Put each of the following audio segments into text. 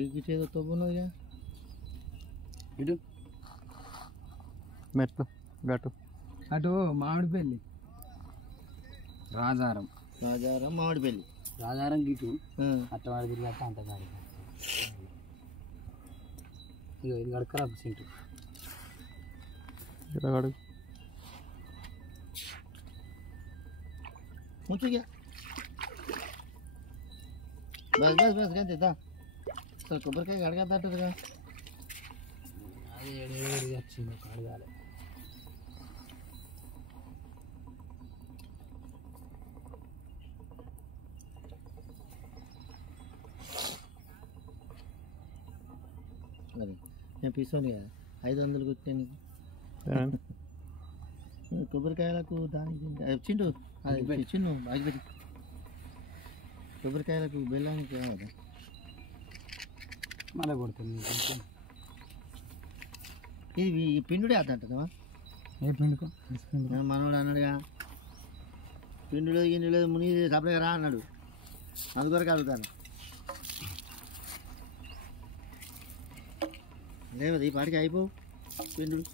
ఇటు తవ్వున్నదిగా ఇటు మెట్లు గటు అటు మామిడిపల్లి రాజారం మామిడిపల్లి రాజారం గిటు అట్టవాడి తిరిగాక అంత కాడి ఇగో ఇది కడకరా సింటు అడుగు ముంచుగా బస్ గంతేదా అసలు కొబ్బరికాయ కడగద్దంటదిగా అది ఏడు వచ్చింది కడగాలి అది నేను పిసోని కదా 500 కొట్టాను కొబ్బరికాయలకు దానికి చిండు అది చిన్ను ఆగిపెట్టి కొబ్బరికాయలకు బెల్లానికి ఏమవుతుంది మళ్ళీ కొడుతుంది ఇది పిండుడే అద్దంటదా ఏ పిండుకో మనోడు అన్నాడుగా పిండులో గిండులో ముని సప్లై రా అన్నాడు అందుకొరకు అడుగుతాను లేదు ఈ పాటికి అయిపోవు పిండుడు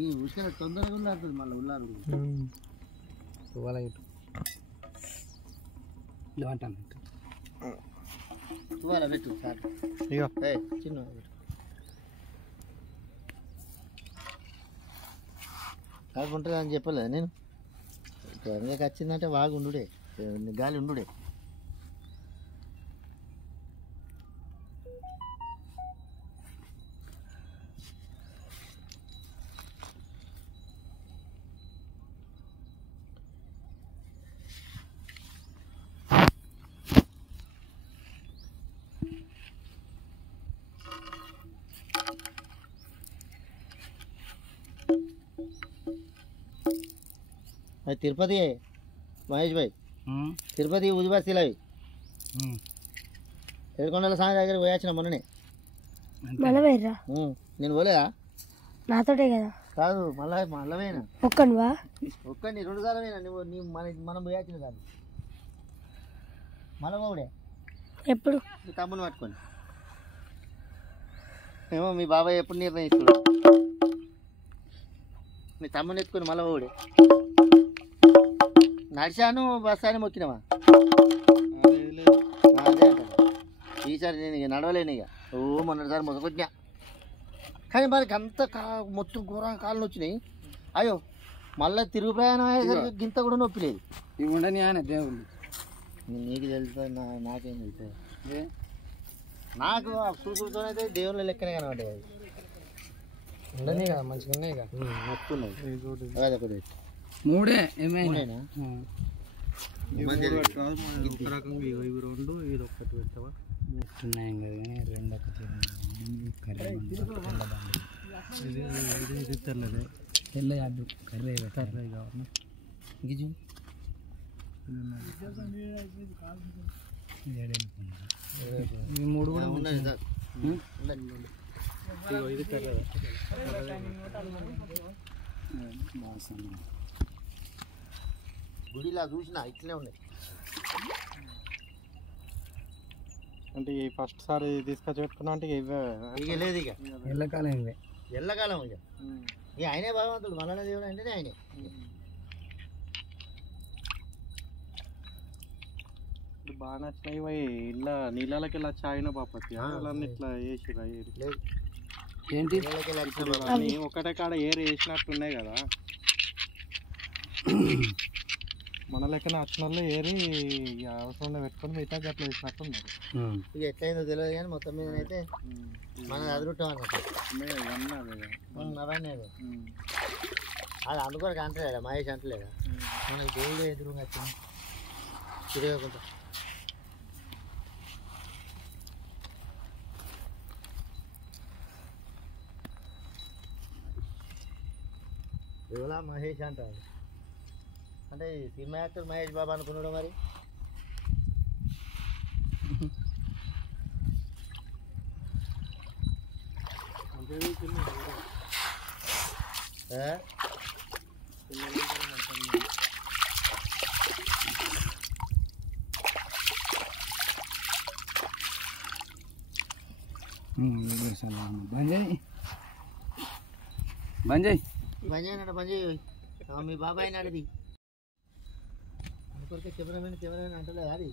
ఈ ఉష్ణ తొందరగా ఉల్లాడుతుంది మళ్ళీ ఉల్లాడు తువాల పెట్టు సార్ ఇగో చిన్న కాకుంటుంది అని చెప్పలేదు నేను నీకు వచ్చిందంటే వాగు ఉండుడే గాలి ఉండుడే అది తిరుపతి మహేష్ భాయ్ తిరుపతి ఉదిబస్తీలు అవి ఏడుకొండల స్వామి దగ్గర పోయాచిన మొన్ననే నేను పోలేదా నాతోటే కదా కాదు మళ్ళా పోయినా ఒక్కనివా ఒక్కడిని 2 సార్లు పోయినా నువ్వు మనం పోయాచిన కాదు మళ్ళా పోవుడే ఎప్పుడు మీ తమ్ముని పట్టుకొని ఏమో మీ బాబాయ్ ఎప్పుడు నిర్ణయిస్తాడు మీ తమ్ముని ఎత్తుకొని మళ్ళా పోవుడే నడిచాను బస్ అని మొక్కినవా అదే అంట ఈసారి నేను ఇక నడవలేను ఇక మొన్నటిసారి మొదకొచ్చినా కానీ మనకి అంత మొత్తం ఘోరంగా కాళ్ళు వచ్చినాయి అయ్యో మళ్ళీ తిరుగు ప్రయాణం అయ్యేసరికి గింత కూడా నొప్పి లేదు ఇవి ఉండని ఆయన దేవుళ్ళు నీకు తెలుస్తుంది నాకేం తెలుస్తుంది నాకు చూసుకుంటూనైతే దేవుళ్ళ లెక్కనే కనబడ్డాయి ఉండని కదా మంచిగా ఉన్నాయి కదా నొప్పున్నాయి అదొకటి మూడే ఏమైనా ఇబ్బంది రకంగా ఇవి 2 ఇది ఒక్కటి పెట్టవా 3 ఉన్నాయి కదా రెండు ఒకటి ఇది తెల్లదే తెల్ల అడ్డు కర్రీ కావాలి గిజు ఈ 3 కూడా ఉన్నాయి ఇది తెల్లదే గుడిలా చూసినా ఇట్లనే ఉన్నాయి అంటే ఫస్ట్ సారి తీసుకొచ్చి పెట్టుకున్నా అంటే ఇక లేదు ఇక ఎల్లకాలం ఇవే ఎల్లకాలం ఇక ఇక ఆయనే భగవంతుడు మల్లన్న దేవుడు అంటేనే ఆయనే బాగా నచ్చినాయి ఇలా నీళ్ళకి ఇలా చాయిన బాపతి అలాన్ని ఇట్లా వేసిరా లేదు ఏంటి ఒకటే కాడ ఏరు వేసినట్టున్నాయి కదా మన లెక్కన వచ్చిన వాళ్ళు ఏరి అవసరంలో పెట్టుకొని మిగతా గట్ల వేసినట్టున్నారు ఇక ఎట్లయిందో తెలియదు కానీ మొత్తం మీద అయితే మనం అదురుటాం అన్నట్టు అవన్నీ అది అందుకోరకు అంటలేదా మహేష్ అంటలేదా మనకి దేవుడు ఎదురుగా వచ్చింది తిరగకుండా ఎవలా మహేష్ అంటారు అంటే సినిమా యాక్టర్ మహేష్ బాబు అనుకున్నాడు మరి బంద్ చేయి బంద్ చేయనట బంద్ చేయి మీ బాబాయ్ నాడిది కెమెరామెన్ అంటలేదు అది